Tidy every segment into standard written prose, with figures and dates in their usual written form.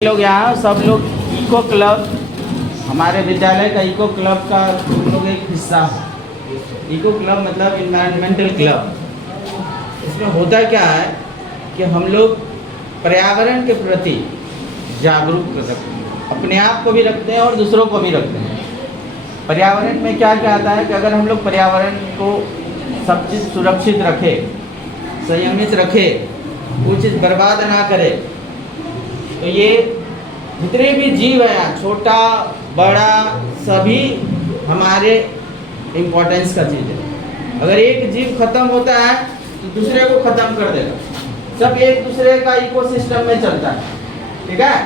लोग यहाँ सब लोग इको क्लब, हमारे विद्यालय का इको क्लब का हम लोग एक हिस्सा है। इको क्लब मतलब इन्वायरमेंटल क्लब। इसमें होता क्या है कि हम लोग पर्यावरण के प्रति जागरूक रखते हैं, अपने आप को भी रखते हैं और दूसरों को भी रखते हैं। पर्यावरण में क्या क्या आता है कि अगर हम लोग पर्यावरण को सब चीज़ सुरक्षित रखें, संयमित रखें, कोई चीज़ बर्बाद ना करें, तो ये जितने भी जीव हैं, छोटा बड़ा सभी हमारे इम्पोर्टेंस का चीज़ है। अगर एक जीव खत्म होता है तो दूसरे को खत्म कर देगा। सब एक दूसरे का इकोसिस्टम में चलता है, ठीक है।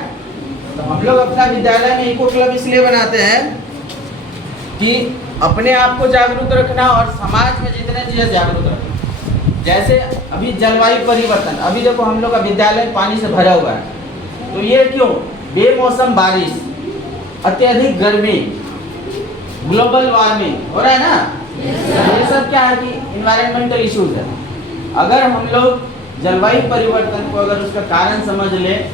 तो हम लोग अपना विद्यालय में इको क्लब इसलिए बनाते हैं कि अपने आप को जागरूक रखना और समाज में जितने चीज़ें जागरूक रखना। जैसे अभी जलवायु परिवर्तन, अभी देखो हम लोग का विद्यालय पानी से भरा हुआ है, तो ये क्यों? बेमौसम बारिश, अत्यधिक गर्मी, ग्लोबल वार्मिंग हो रहा है ना। ये सब क्या है कि इन्वायरमेंटल इश्यूज है। अगर हम लोग जलवायु परिवर्तन को अगर उसका कारण समझ लें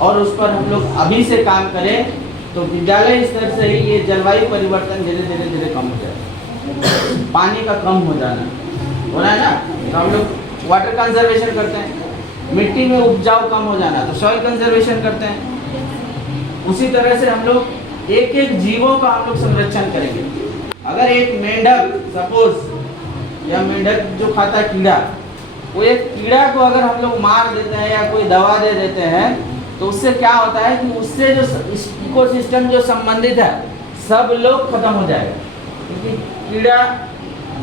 और उस पर हम लोग अभी से काम करें तो विद्यालय स्तर से ही ये जलवायु परिवर्तन धीरे धीरे धीरे कम हो जाएगा। पानी का कम हो जाना हो रहा है ना, तो हम लोग वाटर कंजर्वेशन करते हैं। मिट्टी में उपजाऊ कम हो जाना तो सॉइल कंजर्वेशन करते हैं। उसी तरह से हम लोग एक एक जीवों का हम लोग संरक्षण करेंगे। अगर एक मेंढक सपोज, या मेंढक जो खाता कीड़ा, वो एक कीड़ा को अगर हम लोग मार देते हैं या कोई दवा दे देते हैं तो उससे क्या होता है कि उससे जो इकोसिस्टम जो संबंधित है सब लोग खत्म हो जाएगा। क्योंकि कीड़ा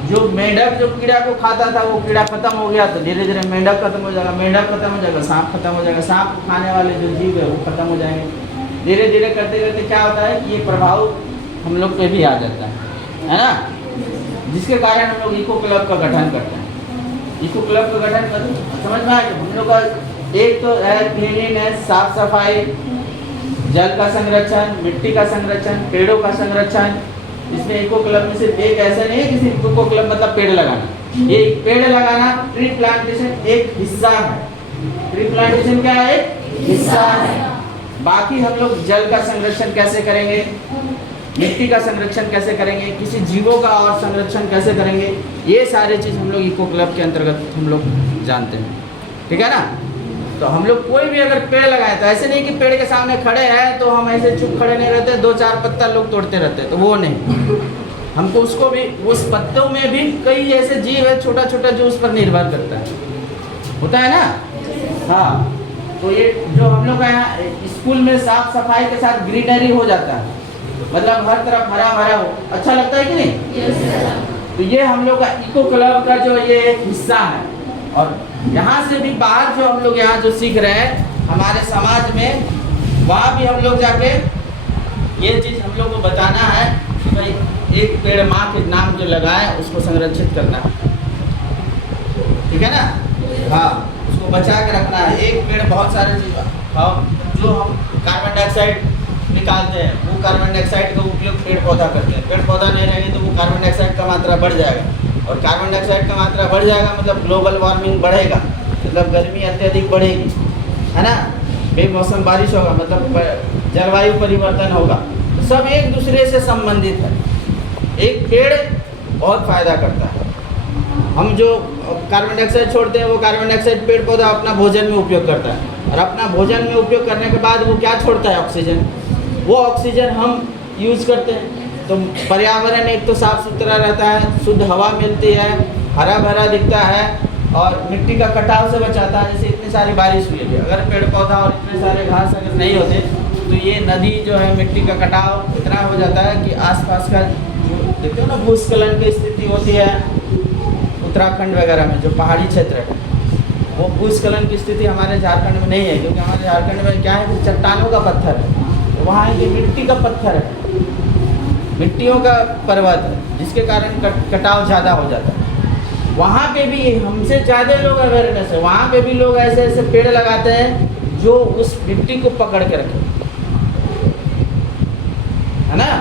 जो मेंढक जो कीड़ा को खाता था वो कीड़ा खत्म हो गया तो धीरे धीरे मेंढक खत्म हो जाएगा, मेंढक खत्म हो जाएगा, सांप खत्म हो जाएगा, सांप खाने वाले जो जीव है वो खत्म हो जाएंगे। धीरे धीरे करते करते क्या होता है कि ये प्रभाव हम लोग पे भी आ जाता है ना, जिसके कारण हम लोग इको क्लब का गठन करते हैं। इको क्लब का गठन कर समझ में आया कि हम लोग का एक तो है क्लीनिंग, साफ सफाई, जल का संरक्षण, मिट्टी का संरक्षण, पेड़ों का संरक्षण। इसमें इको क्लब में सिर्फ एक ऐसा नहीं है कि सिर्फ इको क्लब मतलब पेड़ लगाना। ये पेड़ लगाना, ट्री प्लांटेशन एक हिस्सा है। ट्री प्लांटेशन क्या है? एक हिस्सा है। बाकी हम लोग जल का संरक्षण कैसे करेंगे, मिट्टी का संरक्षण कैसे करेंगे, किसी जीवों का और संरक्षण कैसे करेंगे, ये सारी चीज़ हम लोग इको क्लब के अंतर्गत हम लोग जानते हैं, ठीक है ना। तो हम लोग कोई भी अगर पेड़ लगाए तो ऐसे नहीं कि पेड़ के सामने खड़े हैं तो हम ऐसे चुप खड़े नहीं रहते, दो चार पत्ता लोग तोड़ते रहते, तो वो नहीं। हमको उसको भी, उस पत्तों में भी कई ऐसे जीव है छोटा छोटा जो उस पर निर्भर करता है, होता है ना। हाँ, तो ये जो हम लोग का यहाँ स्कूल में साफ सफाई के साथ ग्रीनरी हो जाता है, मतलब हर तरफ हरा भरा हो, अच्छा लगता है कि नहीं? yes, तो ये हम लोग का इको क्लब का जो ये एक हिस्सा है। और यहाँ से भी बाहर जो हम लोग यहाँ जो सीख रहे हैं हमारे समाज में, वहाँ भी हम लोग जाके ये चीज़ हम लोग को बताना है कि भाई एक पेड़ माँ के नाम जो लगाए उसको संरक्षित करना है, ठीक है ना। हाँ, उसको बचा के रखना है। एक पेड़ बहुत सारे चीज़, जो हम कार्बन डाइऑक्साइड निकालते हैं वो कार्बन डाइऑक्साइड का उपयोग पेड़ पौधा करते हैं। पेड़ पौधा नहीं रहेंगे तो वो कार्बन डाइऑक्साइड का मात्रा बढ़ जाएगा, और कार्बन डाइऑक्साइड का मात्रा बढ़ जाएगा मतलब ग्लोबल वार्मिंग बढ़ेगा, मतलब गर्मी अत्यधिक बढ़ेगी, है ना। बेमौसम बारिश होगा मतलब जलवायु परिवर्तन होगा। तो सब एक दूसरे से संबंधित है। एक पेड़ बहुत फायदा करता है। हम जो कार्बन डाइऑक्साइड छोड़ते हैं वो कार्बन डाइऑक्साइड पेड़ पौधा अपना भोजन में उपयोग करता है, और अपना भोजन में उपयोग करने के बाद वो क्या छोड़ता है? ऑक्सीजन। वो ऑक्सीजन हम यूज़ करते हैं तो पर्यावरण एक तो साफ़ सुथरा रहता है, शुद्ध हवा मिलती है, हरा भरा दिखता है, और मिट्टी का कटाव से बचाता है। जैसे इतनी सारी बारिश हुई है, अगर पेड़ पौधा और इतने सारे घास अगर नहीं होते तो ये नदी जो है मिट्टी का कटाव इतना हो जाता है कि आसपास का जो देखते हो ना भूस्खलन की स्थिति होती है उत्तराखंड वगैरह में, जो पहाड़ी क्षेत्र है, वो भूस्खलन की स्थिति हमारे झारखंड में नहीं है। क्योंकि हमारे झारखंड में क्या है कि चट्टानों का पत्थर है, तो वहाँ ये मिट्टी का पत्थर है, मिट्टियों का पर्वत है, जिसके कारण कटाव ज़्यादा हो जाता है। वहाँ पे भी हमसे ज़्यादा लोग अवेयरनेस है, वहाँ पे भी लोग ऐसे ऐसे पेड़ लगाते हैं जो उस मिट्टी को पकड़ के रखें, है ना।